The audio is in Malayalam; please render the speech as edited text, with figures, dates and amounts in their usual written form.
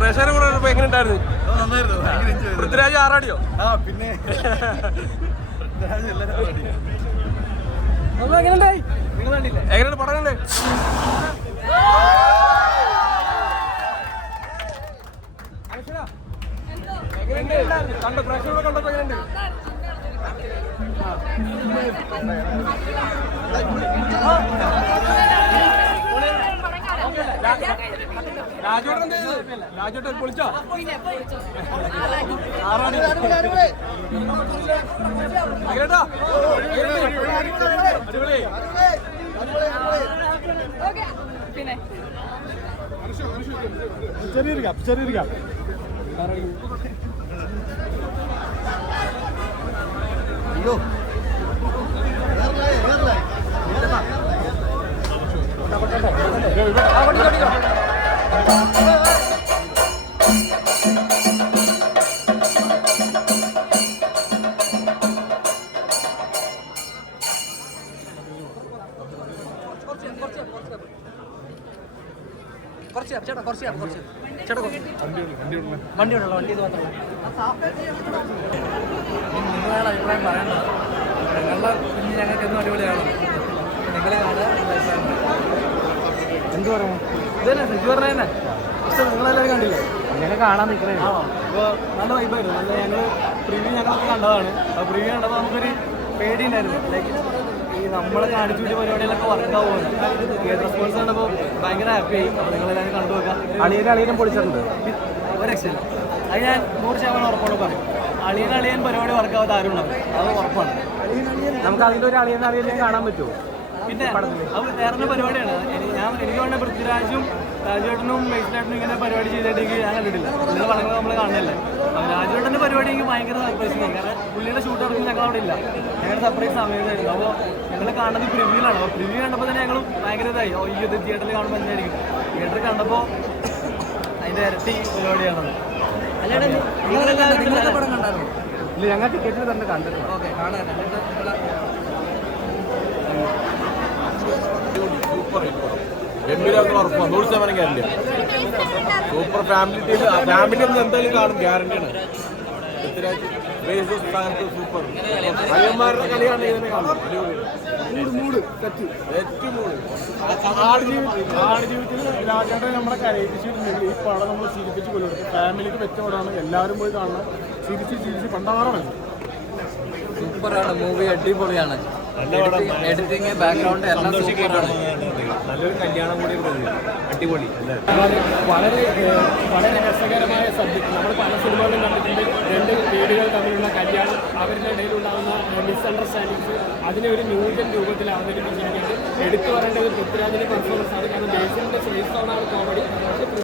പ്രേക്ഷകരെ കൂടെ എങ്ങനെ ഉണ്ടായിരുന്നു? പൃഥ്വിരാജ് ആറാടിയോ? പിന്നെ എങ്ങനെയുണ്ട് പടം? കണ്ടേ കണ്ടോ? പ്രേക്ഷകരെ കണ്ടപ്പോ എങ്ങനെയുണ്ട്? രാജോട്ടൻ രാജോട്ടൻ പൊളിച്ചോ? അടിപൊളി. ചെറിയൊരു ഗ്യാപ്പ് അയ്യോ വണ്ടിയുള്ള വണ്ടി ഇത് മാത്രമല്ല നിങ്ങളുടെ അഭിപ്രായം പറയണ്ട. ഞങ്ങളുടെ കുഞ്ഞ് ഞങ്ങൾക്കൊന്നും അടിപൊളിയാണ്. നിങ്ങൾ എന്ത് പറയാം? ഇത് തന്നെ ശരിക്കും പറഞ്ഞ തന്നെ ഇഷ്ടം. നിങ്ങളെല്ലാവരും കണ്ടില്ലേ? അങ്ങനെ കാണാൻ നിൽക്കണേ. ഇപ്പോൾ നല്ല വൈബായിരുന്നു. നല്ല ഞങ്ങൾ പ്രിവ്യൂ ഞങ്ങളൊക്കെ കണ്ടതാണ്. അപ്പോൾ പ്രിവ്യൂ കണ്ടപ്പോൾ നമുക്കൊരു പേടി ഉണ്ടായിരുന്നു. ലൈക്ക് ഈ നമ്മളെ കാണിച്ചു വിട്ട പരിപാടികളൊക്കെ വർക്കാവുമെന്ന്. തിയേറ്റർ റെസ്പോൺസ് കണ്ടപ്പോൾ ഭയങ്കര ഹാപ്പിയായി. അപ്പോൾ നിങ്ങളെല്ലാവരും കണ്ടു നോക്കാം. അളിയനും പൊളിച്ചിട്ടുണ്ട്. ഒരു രക്ഷയില്ല. അത് ഞാൻ 100% ഉറപ്പോടെ പറയും. അളിയൻ പരിപാടി വർക്കാവാത്ത ആരും ഉണ്ടാവും. അത് ഉറപ്പാണ്. നമുക്ക് അതിൻ്റെ ഒരു അളിയനെ കാണാൻ പറ്റുമോ? പിന്നെ അത് വേറൊരു പരിപാടിയാണ്. എനിക്ക് വേണ്ട പൃഥ്വിരാജും രാജുവേട്ടനും മേഴ്സിലേട്ടനും ഇങ്ങനെ പരിപാടി ചെയ്തിട്ടെങ്കിൽ ഞാൻ കണ്ടിട്ടില്ല. പുള്ളിയുടെ പടങ്ങൾ നമ്മൾ കാണുന്നില്ലേ. രാജുവേട്ടൻ്റെ പരിപാടി എനിക്ക് ഭയങ്കര സർപ്രൈസിങ് ആയി. കാരണം പുള്ളിയുടെ ഷൂട്ട് നടക്കുമ്പോൾ ഞങ്ങൾ അവിടെ ഇല്ല. ഞങ്ങളുടെ സർപ്രൈസ് സമയത്തായിരുന്നു. അപ്പോൾ ഞങ്ങൾ കാണുന്നത് പ്രിവ്യൂലാണ്. അപ്പോൾ പ്രിവ്യൂ കണ്ടപ്പോൾ തന്നെ ഞങ്ങൾ ഭയങ്കര ഇതായി. ഈ ഇത് തിയേറ്ററിൽ കാണുമ്പോൾ എന്തായിരിക്കും. തിയേറ്ററിൽ കണ്ടപ്പോൾ അതിൻ്റെ ഇരട്ടി പരിപാടിയാണത്. അല്ലാണ്ട് പടം കണ്ടായിരുന്നു? ഇല്ല, ഞങ്ങൾ ടിക്കറ്റിൽ തന്നെ കണ്ടിട്ടുണ്ട്. ഓക്കെ, കാണാൻ ഉറപ്പാണ്. 100% ഗ്യാരണ്ടി. സൂപ്പർ ഫാമിലി ഒന്നും എന്തായാലും കാണും, ഗ്യാരണ്ടിയാണ്. സൂപ്പർ അയ്യന്മാരുടെ കളിയാണ് ഇതിനെ കാണും. ആടുജീവിതത്തിൽ രാജേട്ടൻ നമ്മളെ കരയിപ്പിച്ചിട്ടുണ്ടെങ്കിൽ ഈ പടം നമ്മൾ ചിരിപ്പിച്ച് കൊല്ലും. ഫാമിലിക്ക് വെച്ച പടമാണ്. എല്ലാവരും പോയി കാണണം. ചിരിച്ച് പണ്ടാറാണ്. സൂപ്പറാണ് മൂവി. അടിപൊളിയാണ്. എഡിറ്റിങ്, ബാക്ക്ഗ്രൗണ്ട് എല്ലാം സൂപ്പറാണ്. നല്ലൊരു കല്യാണം കൂടി അടിപൊളി. വളരെ രസകരമായ സബ്ജക്ട്. നമ്മൾ പല സിനിമകളും കണ്ടിട്ടുണ്ട്. രണ്ട് വീടുകൾ തമ്മിലുള്ള കല്യാണം, അവരുടെ ഇടയിലുണ്ടാകുന്ന മിസ്അണ്ടർസ്റ്റാൻഡിങ്സ്, അതിനെ ഒരു ന്യൂജൻ രൂപത്തിൽ അവതരിപ്പിച്ചിരിക്കുന്നത്. എടുത്തു പറയേണ്ടത് പൃഥ്വിരാജിന്റെ പെർഫോമൻസ് ആണ്. കാരണം ബേസിലിന്റെ സ്പേസ് ആണ് കോമഡി.